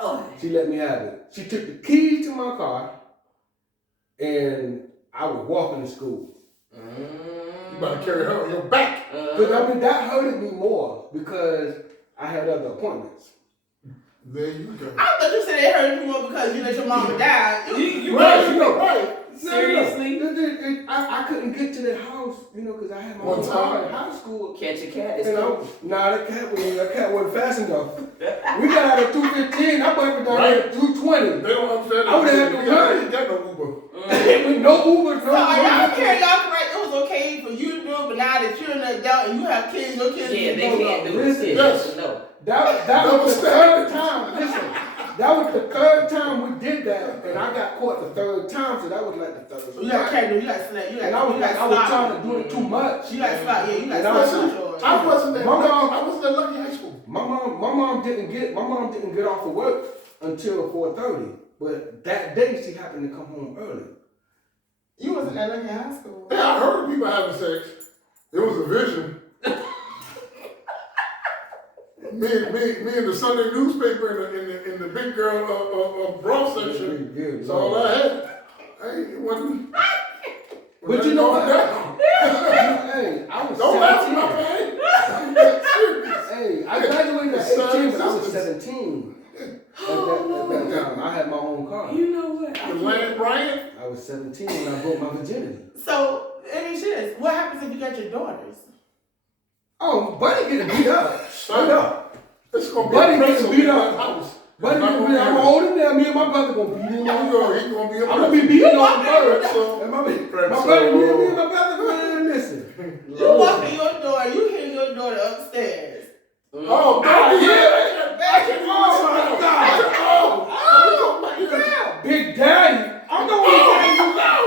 Lord. She let me have it. She took the keys to my car, and I was walking to school. You about to carry her on your back. Because I mean, that hurted me more because I had other appointments. There you go. I thought you said it hurt you more because you let your mama die. You Right, right. you know, right. Seriously? I couldn't get to the house, you know, because I had my One own car time? in high school. Catch a cat is You know, cool. nah, that cat wasn't fast enough. We got out at 2:15. I went down there at 2:20. They don't understand. I would've had to You ain't got no Uber. With no Uber, So are y'all carrying y'all correct? It was okay for you to do it, but now that you're an adult and you have kids, your kids Yeah, they don't can't know. do Listen, it. yes. No. That was the third time. Listen, that was the third time we did that, and I got caught the third time, so that was like the third. You got carried, you got slapped, you got And I was like, I was trying to do it too much. You got slapped, yeah, you got And I was slapped. like, I wasn't that My lucky. mom- I wasn't that lucky in high school. My mom didn't get off of work until 4:30. But that day she happened to come home early. You wasn't that lucky in high school. Yeah, I heard of people having sex. It was a vision. me and the Sunday newspaper in the big girl bra section. Yeah, That's all I had. Hey, it wasn't. But you know what? Down. Hey, I was Don't laugh, 17. my man. I'm dead serious. Hey, I graduated at It's 18, but I was sisters. 17. At that time, I had my own car. You know what? The Land Bryant. I was 17 when I broke my virginity. So, I mean, shit, what happens if you got your daughters? Oh, Buddy getting beat up. Straight up. It's gonna be Buddy a getting pretzel beat in up. my house. Buddy It's not getting beat up. I'm gonna holding there. Me and my brother gonna beat him be- on He the gonna be a I'm gonna be beating on the bird. So- And my Pretzel. brother, me and my brother, man, listen. You walk in your door, you hear your daughter upstairs. Oh, I hear it. Oh, my God. Oh, Big Daddy. I'm the only daddy you got.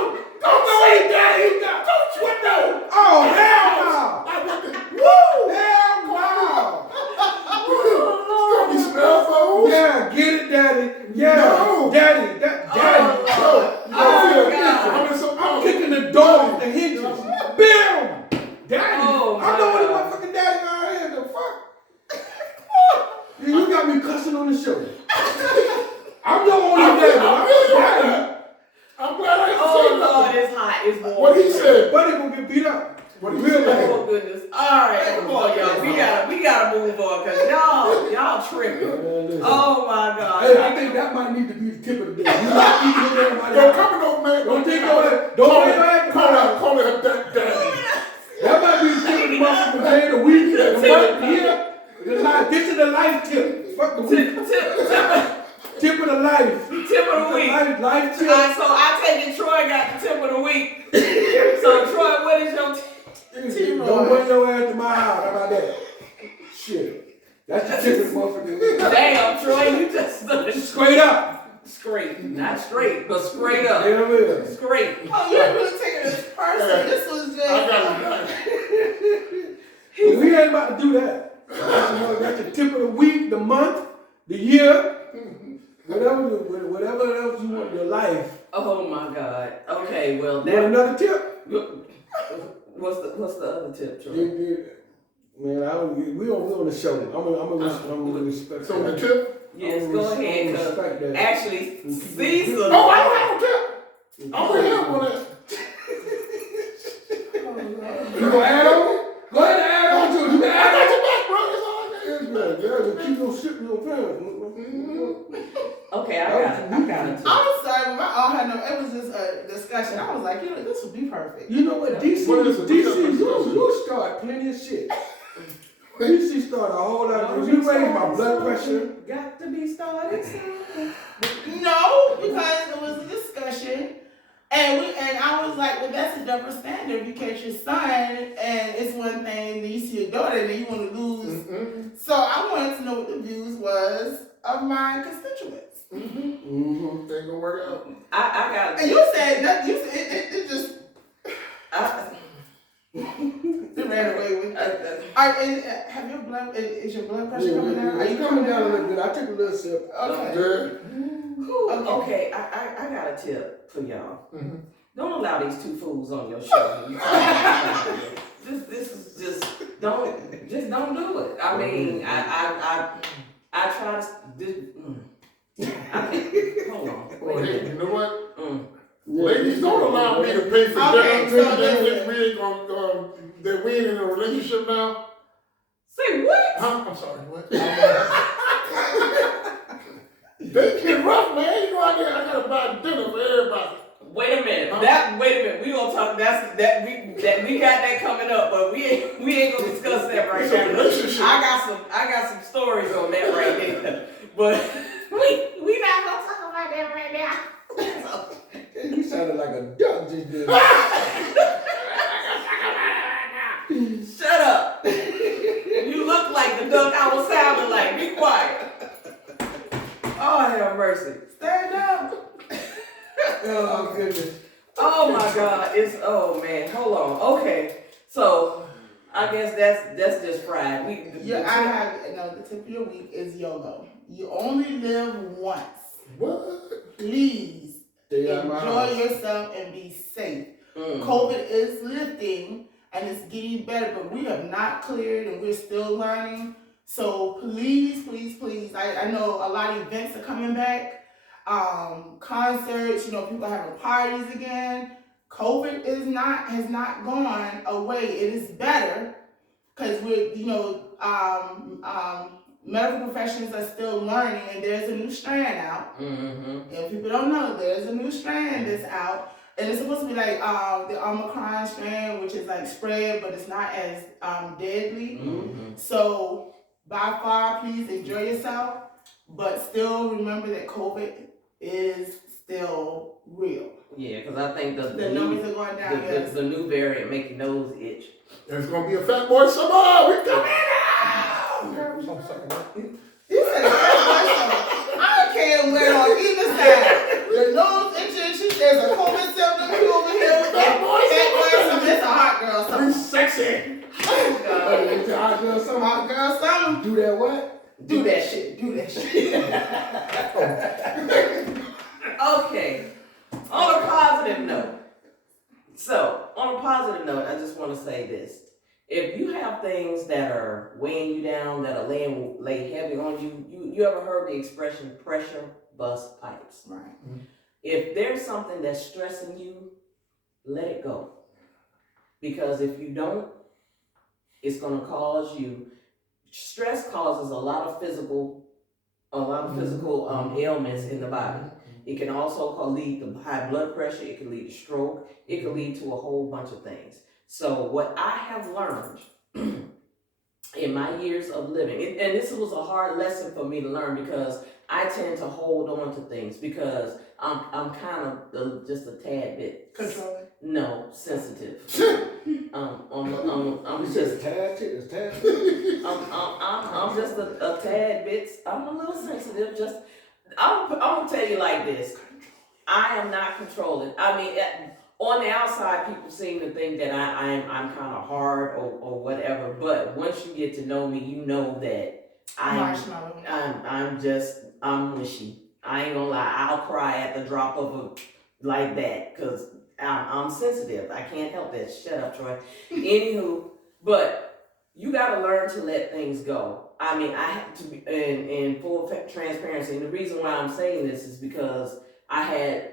I'm the only daddy you got. Don't you know? Oh, hell no. Woo! Hell no. It's gonna be smell food. Yeah, get it, Daddy. Yeah, No. Daddy. Daddy. No. Oh, God. I'm in some I'm door off the hinges. Bam! Daddy! Oh, I'm the only God. motherfucking daddy around here. The fuck? You got me cussing on the show. I'm the only daddy. I'm glad I Oh Lord, it's hot. It's warm. What he said. Buddy gonna get beat up. What he Real said. bad. Oh goodness. All right, come on, y'all. We gotta move on because y'all tripping. Oh my God. Hey, I think that might need to be the tip of the day. You not keeping it there, my Don't come no man. Don't take no head. Don't take no head. Call it daddy. That might be the tip of the motherfucking day, the week, the month, the year. This is the life tip. Fuck the week. Tip of the life. Tip of the week. Life tip. All right, so I take it Troy got the tip of the week. So Troy, what is your Don't bring your ass to my house. How about that? Shit. That's the tip of the motherfucking week. Damn, Troy, you just Straight up. straight. Not straight, but straight up. Yeah, man. Straight. Oh, you ain't really taking this person. This was just. I got it. We ain't about to do that. That's the tip of the week, the month, the year, whatever else you want in your life. Oh my God. Okay, well You want that. another tip? What's the other tip, Troy? Man, we on the show. I'm gonna respect So the that. tip? Yes, I'm go gonna ahead. respect 'Cause that. actually, Caesar. Oh, I don't have a tip. I'm with him on that. You gonna add on? Go ahead and add on to it. You can I add got on. your back, bro. That's all I got. Yes, man. Girl, keep your shit in your pants. Okay, I got it. I'm sorry, but my all had no. It was just a discussion. I was like, this would be perfect. You know what? DC, What is it? you start plenty of shit. DC start a whole lot of things. You raise my blood pressure. Got to be started. No, because it was a discussion, and I was like, well, that's a double standard. If you catch your son, and it's one thing, then you see your daughter, and then you want to lose. So I wanted to know what the views was of my constituents. Ain't gonna work out. I got it. And you said nothing. You said it just it ran away with it. Have your blood? Is your blood pressure coming down? Are you coming down a little bit? I took a little sip. Okay. Good. Okay, I got a tip for y'all. Don't allow these two fools on your show. This is just don't do it. I mean, I try to. Hold on. Well, hey, you know what? Yeah. Ladies, don't allow me to pay for Okay, dinner. so listen. We ain't gonna, that we ain't in a relationship now. Say what? Huh? I'm sorry, what? They get rough, man. You know, I gotta buy dinner for everybody. Wait a minute. We gonna talk. We got that coming up, but we ain't gonna discuss that right It's a now. relationship. I got some stories on that right there, but we not gonna talk about that right now. You sounded like a duck just did. Shut up. You look like the duck I was sounding like. Be quiet. Oh, have mercy. Stand up. Oh, goodness. Oh my God. Oh man. Hold on. Okay. So I guess that's just fried. The tip of your week is YOLO. You only live once. What? Please Stay out of my enjoy house. yourself and be safe. COVID is lifting and it's getting better, but we have not cleared and we're still learning. So please, please, please. I know a lot of events are coming back. Concerts, people are having parties again. COVID has not gone away. It is better because medical professionals are still learning, and there's a new strand out. If people don't know, there's a new strand that's out, and it's supposed to be like the Omicron strand, which is like spread, but it's not as deadly. So by far, please enjoy yourself, but still remember that COVID is still real. Yeah, because I think The numbers are going down. Yes. the new variant make your nose itch. There's gonna be a fat boy summer. We coming out. You said it I don't care where on either side. The nose itching, there's a COVID symptom over here with that boy. It's a hot girl We summer. sexy. Oh God. It's a hot girl summer. Hot girl summer. Do that what? Do that shit. Okay. On a positive note, So, on a positive note, I just want to say this. If you have things that are weighing you down, that are lay heavy on you, you ever heard the expression pressure bust pipes? Right. If there's something that's stressing you, let it go. Because if you don't, it's going to cause you, stress causes a lot of physical ailments in the body. It can also lead to high blood pressure. It can lead to stroke. It can lead to a whole bunch of things. So what I have learned in my years of living, and this was a hard lesson for me to learn because I tend to hold on to things because I'm kind of just a tad bit Controlling? No, sensitive. I'm You just said it's tad. I'm just a tad bit. I'm a little sensitive. Just I'm gonna tell you like this. I am not controlling. I mean, on the outside, people seem to think that I'm kind of hard or whatever. But once you get to know me, you know that I'm mushy. I ain't gonna lie. I'll cry at the drop of a like that because I'm sensitive. I can't help it. Shut up, Troy. Anywho, but you gotta learn to let things go. I mean, I have to be in full transparency. And the reason why I'm saying this is because I had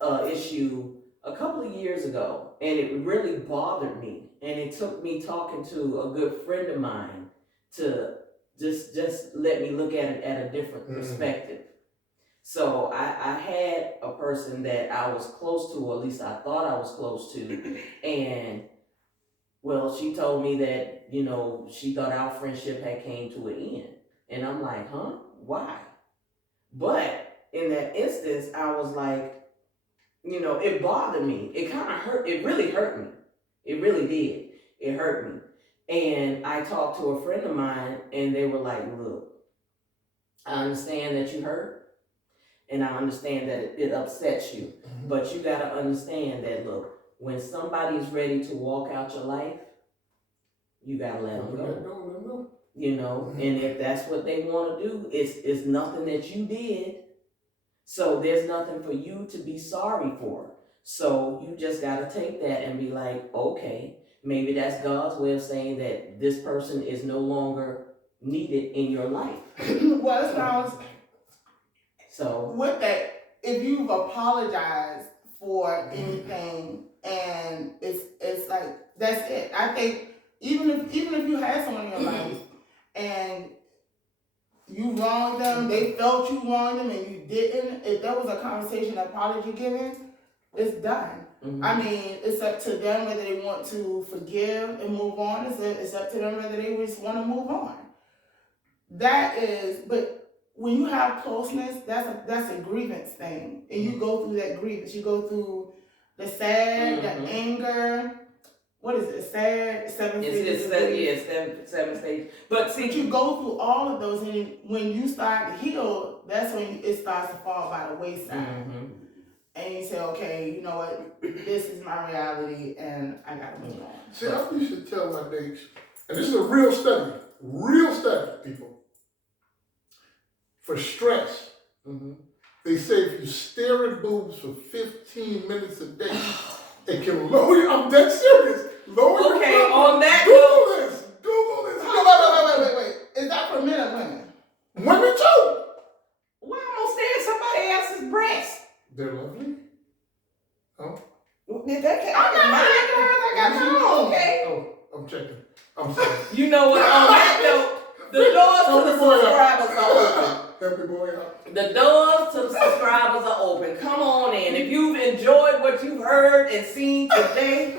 an issue a couple of years ago, and it really bothered me. And it took me talking to a good friend of mine to just let me look at it at a different perspective. So I had a person that I was close to, or at least I thought I was close to, and well, she told me that, you know, she thought our friendship had came to an end. And I'm like, huh? Why? But in that instance, I was like, you know, it bothered me. It kind of hurt. It really hurt me. It really did. It hurt me. And I talked to a friend of mine, and they were like, look, I understand that you hurt. And I understand that it upsets you. But you got to understand that, look, when somebody's ready to walk out your life, you got to let them go. You know, and if that's what they want to do, it's nothing that you did. So there's nothing for you to be sorry for. So you just got to take that and be like, okay, maybe that's God's way of saying that this person is no longer needed in your life. Well, it sounds... So with that, if you've apologized for anything and it's like that's it. I think even if you had someone in your life and you wronged them, they felt you wronged them and you didn't, if there was a conversation, apology given, it's done. I mean, it's up to them whether they want to forgive and move on. It's up to them whether they just want to move on. That is, but when you have closeness, that's a grievance thing, and you go through that grievance. You go through the sad, the anger. What is it? Sad 7 stages. Seven stages. But see, you go through all of those, and when you start to heal, that's when it starts to fall by the wayside. And you say, okay, you know what? This is my reality, and I gotta move on. See, I used to tell my dates, and this is a real study, people. For stress, they say if you stare at boobs for 15 minutes a day, it can lower you. I'm dead serious. Lower your blood. On that Google this. Wait. Is that for men or women? Women too. Why am I stare at somebody else's breast? They're lovely. Oh. I'm not mine, girls. I got mine. Okay. Oh, I'm checking. I'm sorry. You know what? On that note, the doors to the subscribers are open. Help me boy out. The doors to the subscribers are open. Come on in. If you've enjoyed what you've heard and seen today,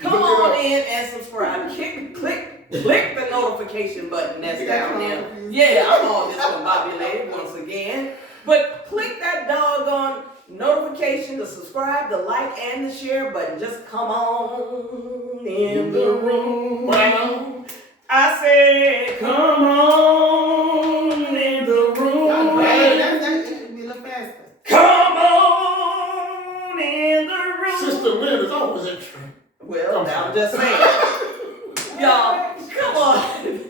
come on in and subscribe. Click the notification button that's down there. Yeah, I'm on this combobulated once again. But click that doggone notification, the subscribe, the like, and the share button. Just come on in the room. I said, come on in the room. That should be a little faster. Come on in the room. Sister Lynn is always extra. Well, I'm just saying. Y'all, come on.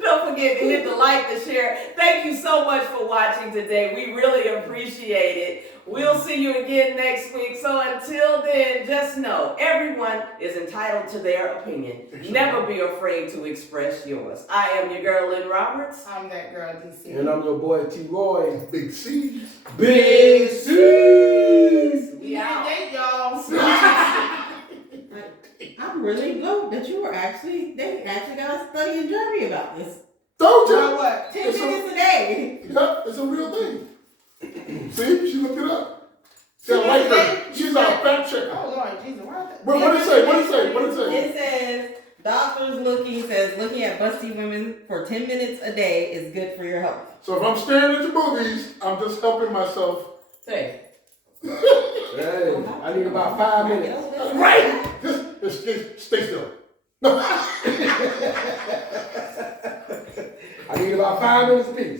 Don't forget to hit the like, the share. Thank you so much for watching today. We really appreciate it. We'll see you again next week. So until then, just know everyone is entitled to their opinion. Never be afraid to express yours. I am your girl, Lynn Roberts. I'm that girl, DC. And I'm your boy T. Roy. Big C's. Big C's. We out. Date, y'all. I'm really glad that they actually got a study in Germany about this. Don't You know you? what? 10 minutes a day. Yeah, it's a real thing. See, she looked it up. See, I like her. She's our fact checker. Oh, Lord, Jesus. Why? What did it say? What did it say? What did it say? It says, doctors looking at busty women for 10 minutes a day is good for your health. So if I'm staring at your boobies, I'm just helping myself. Hey. Hey, I need about 5 minutes. Right! Just stay still. I need about 5 minutes apiece.